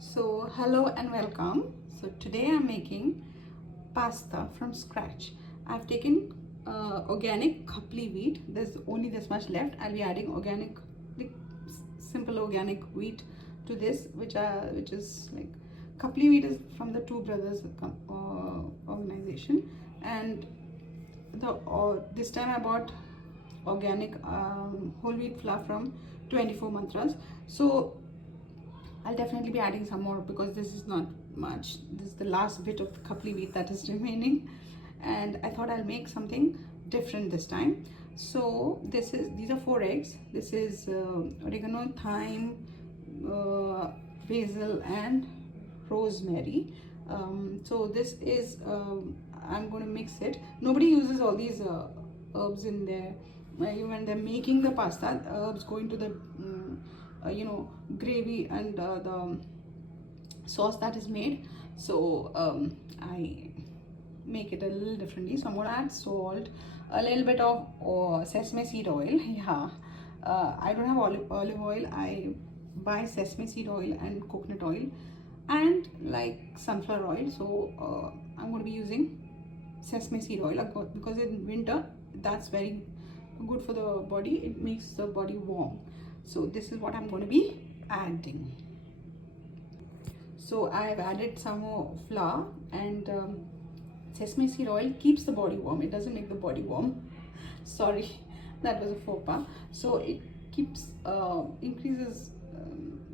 So hello and welcome. So today I'm making pasta from scratch. I've taken organic khapli wheat. There's only this much left. I'll be adding organic, like simple organic wheat to this, which is like khapli wheat is from the Two Brothers organization, and this time I bought organic whole wheat flour from 24 mantras. So I'll definitely be adding some more because this is not much. This is the last bit of the khapli wheat that is remaining, and I thought I'll make something different this time. So these are 4 eggs. This is oregano, thyme, basil, and rosemary. So this is I'm going to mix it. Nobody uses all these herbs in there. When they're making the pasta, herbs go into the gravy and the sauce that is made. So I make it a little differently. So I'm going to add salt, a little bit of sesame seed oil. Yeah, I don't have olive oil. I buy sesame seed oil and coconut oil and like sunflower oil. So I'm going to be using sesame seed oil because in winter that's very good for the body. It makes the body warm. So this is what I'm going to be adding. So I've added some more flour, and sesame seed oil keeps the body warm. It doesn't make the body warm. Sorry, that was a faux pas. So it keeps increases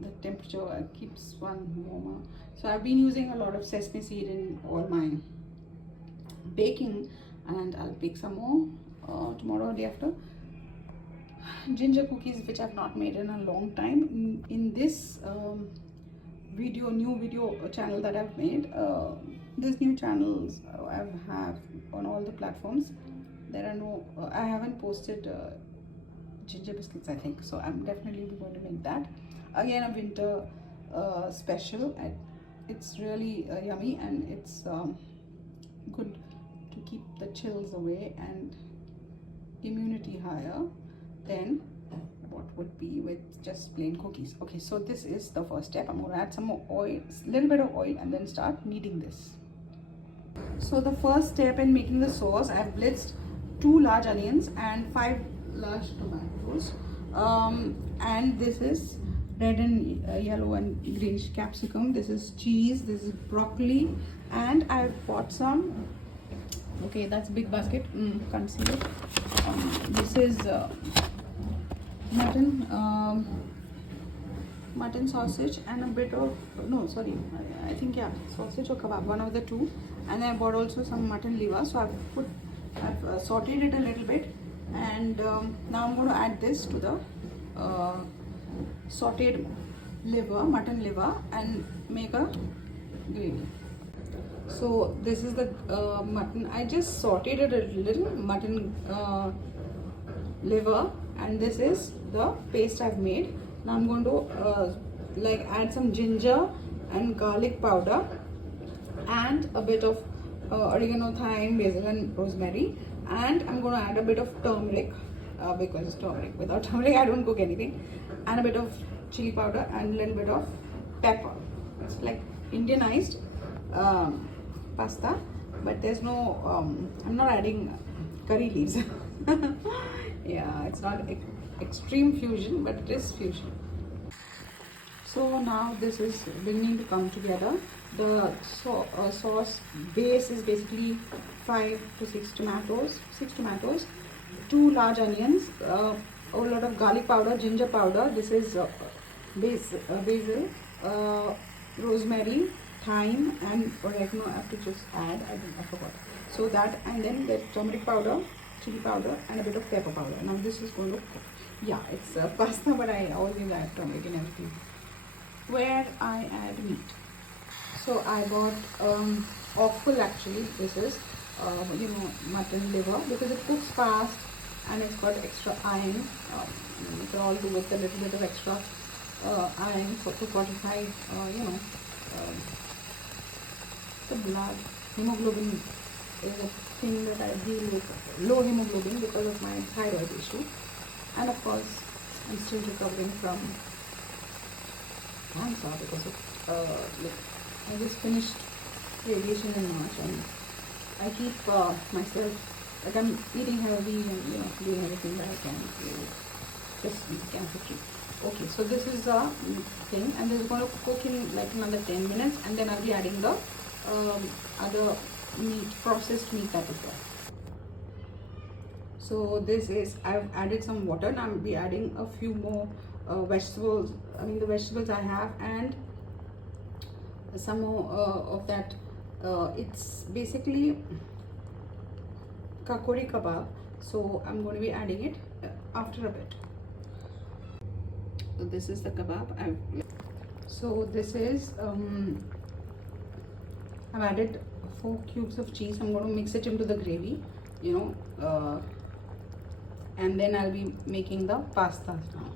the temperature, keeps one warmer. So I've been using a lot of sesame seed in all my baking, and I'll bake some more tomorrow or day after. Ginger cookies, which I've not made in a long time. In this new video channel that I've made, these new channels I have on all the platforms. There are no I haven't posted ginger biscuits, I think, so I'm definitely going to make that again, a winter special. And it's really yummy, and it's good to keep the chills away and immunity higher than what would be with just plain cookies. Okay, so this is the first step. I'm going to add some more oil, a little bit of oil, and then start kneading this. So the first step in making the sauce, I've blitzed 2 large onions and 5 large tomatoes, and this is red and yellow and greenish capsicum. This is cheese, this is broccoli, and I've bought some, okay, that's a big basket, can't see it. This is mutton sausage and a bit of, no sorry, I think, yeah, sausage or kebab, one of the two. And I bought also some mutton liver. So I've sauteed it a little bit, and now I'm going to add this to the sauteed mutton liver, and make a gravy. So this is the mutton. I just sauteed it a little, mutton liver, and this is the paste I've made. Now I'm going to add some ginger and garlic powder, and a bit of oregano, thyme, basil, and rosemary, and I'm going to add a bit of turmeric because turmeric, without turmeric I don't cook anything, and a bit of chili powder and a little bit of pepper. It's like Indianized pasta, but there's no I'm not adding curry leaves. Yeah, it's not extreme fusion, but it is fusion. So now this is beginning to come together. The sauce base is basically 5 to 6 tomatoes, 2 large onions, a whole lot of garlic powder, ginger powder. This is basil, rosemary, thyme, and oregano. I have to just add, I forgot. So that, and then the turmeric powder, chili powder, and a bit of pepper powder. Now this is going to cook. Yeah, it's pasta, but I always add turmeric in everything where I add meat. So I bought offal, actually. This is mutton liver, because it cooks fast and it's got extra iron. You can all do with a little bit of extra iron to fortify the blood. Hemoglobin is a thing that I deal with, low hemoglobin, because of my thyroid issue, and of course I'm still recovering from cancer because of like, I just finished radiation in March, and I keep myself, like, I'm eating healthy and doing everything that I can to just be cancer free. Okay, so this is the thing, and this is going to cook in like another 10 minutes, and then I'll be adding the other meat, processed meat that is there. So this is, I've added some water, and I'll be adding a few more vegetables. I mean, the vegetables I have, and some more of that. It's basically kakori kebab, so I'm going to be adding it after a bit. So this is the kebab. So this is I've added 4 cubes of cheese. I'm going to mix it into the gravy, and then I'll be making the pasta now.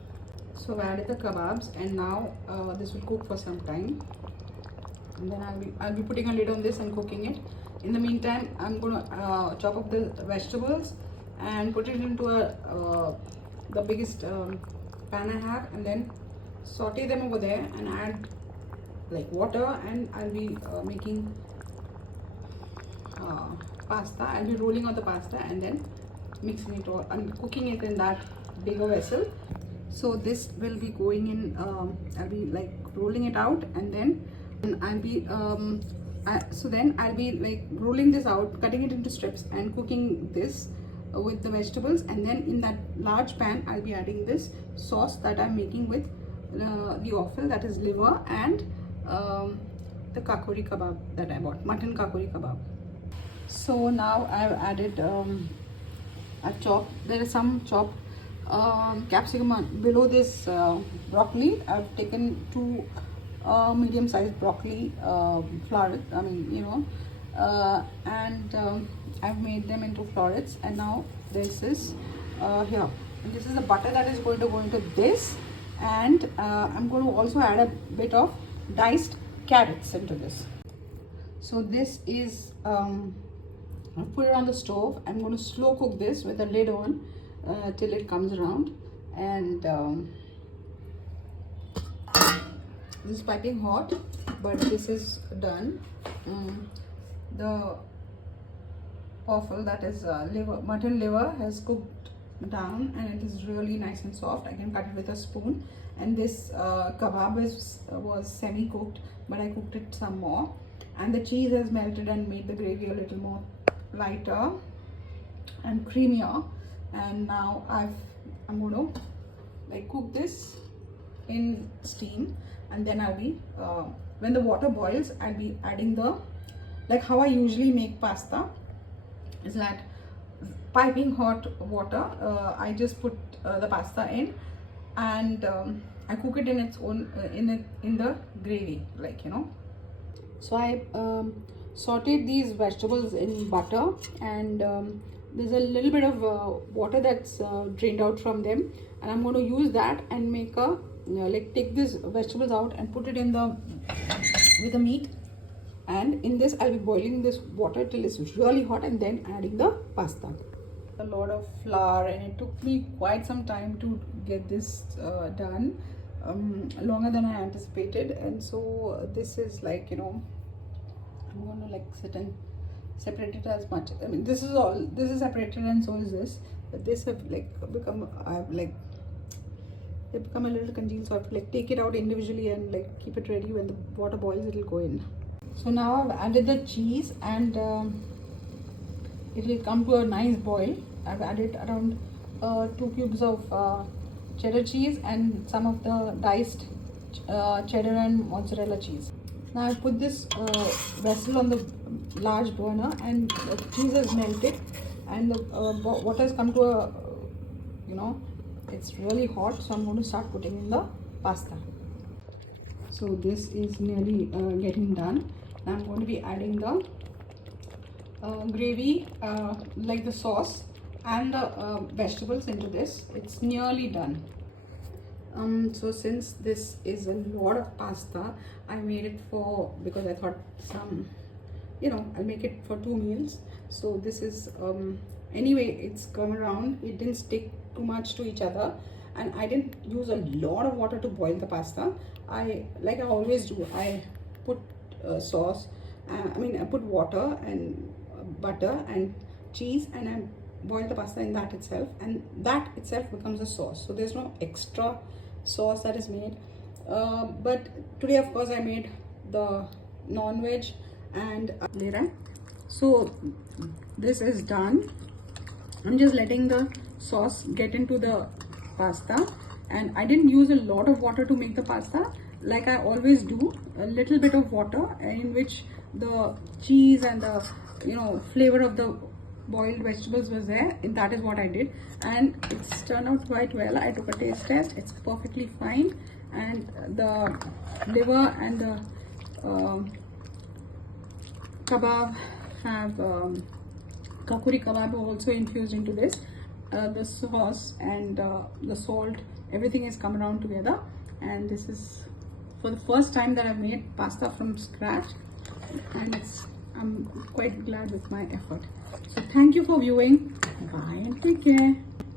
So I've added the kebabs, and now this will cook for some time, and then I'll be putting a lid on this and cooking it. In the meantime, I'm going to chop up the vegetables and put it into the biggest pan I have, and then saute them over there and add like water, and I'll be making pasta. I'll be rolling out the pasta and then mixing it all and cooking it in that bigger vessel. So this will be going in, I'll be like rolling it out, and then I'll be I'll be like rolling this out, cutting it into strips and cooking this with the vegetables, and then in that large pan I'll be adding this sauce that I'm making with the offal, that is liver, and the kakori kebab that I bought, mutton kakori kebab. So now I've added I've chopped, there is some chopped capsicum below this broccoli. I've taken 2 medium-sized broccoli florets, and I've made them into florets, and now this is here, and this is the butter that is going to go into this, and I'm going to also add a bit of diced carrots into this. So this is I'll put it on the stove. I'm going to slow cook this with the lid on till it comes around, and this is piping hot, but this is done. The offal, that is liver, mutton liver, has cooked down, and it is really nice and soft. I can cut it with a spoon, and this kebab was semi-cooked, but I cooked it some more, and the cheese has melted and made the gravy a little more lighter and creamier. And now I'm going to like cook this in steam, and then I'll be when the water boils, I'll be adding the, like how I usually make pasta is that piping hot water, I just put the pasta in, and I cook it in its own in the gravy, like so I sauteed these vegetables in butter, and there's a little bit of water that's drained out from them, and I'm going to use that and make a like take these vegetables out and put it in with the meat, and in this I'll be boiling this water till it's really hot, and then adding the pasta. A lot of flour, and it took me quite some time to get this done, longer than I anticipated, and so this is like I'm going to like sit and separate it as much. I mean, this is separated, and so is this, but this have like become, they become a little congealed, so I have to like take it out individually and like keep it ready. When the water boils, it will go in. So now I've added the cheese, and it will come to a nice boil. I've added around 2 cubes of cheddar cheese and some of the diced cheddar and mozzarella cheese. Now I put this vessel on the large burner, and the cheese has melted, and the water has come to a it's really hot, so I'm going to start putting in the pasta. So this is nearly getting done. Now I'm going to be adding the gravy, like the sauce and the vegetables into this. It's nearly done. So since this is a lot of pasta, I made it because I thought I'll make it for 2 meals. So this is anyway, it's come around, it didn't stick too much to each other, and I didn't use a lot of water to boil the pasta. Like I always do, I put sauce, I put water and butter and cheese, and I boil the pasta in that itself, and that itself becomes a sauce. So there's no extra sauce that is made. But today, of course, I made the non-veg and later. So this is done. I'm just letting the sauce get into the pasta, and I didn't use a lot of water to make the pasta. Like I always do, a little bit of water in which the cheese and the flavor of the boiled vegetables was there. That is what I did, and it's turned out quite well. I took a taste test. It's perfectly fine, and the liver and the kebab have kakuri kebab also infused into this. The sauce and the salt, everything has come around together, and this is for the first time that I've made pasta from scratch, and I'm quite glad with my effort. So thank you for viewing. Bye and take care.